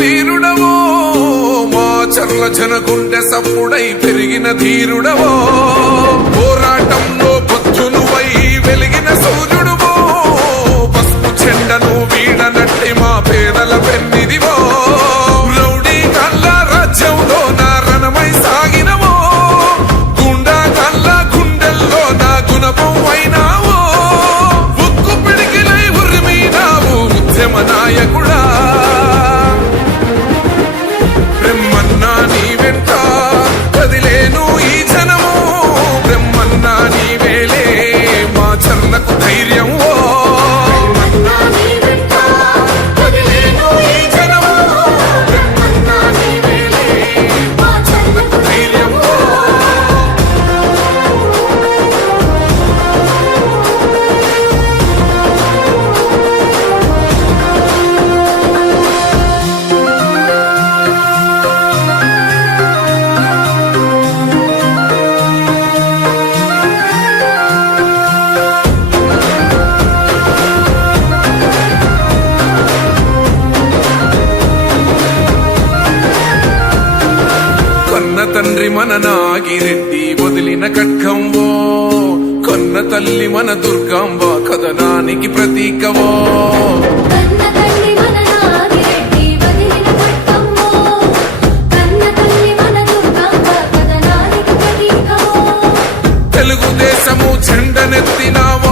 వీరుడవో మా చర్ల జనకుండె సప్పుడై పెరిగిన ధీరుడవో. పోరాటంలో వై వెలిగిన సూర్యుడువో పసుపు చెండను వీడన తండ్రి మన నాగిరెడ్డి వదిలిన కట్కంబో కొన్న తల్లి మన దుర్గాంబ కథనానికి ప్రతీకవో. తెలుగుదేశము జెండనెత్తినావో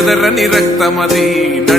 బెదరని రక్తమది నడ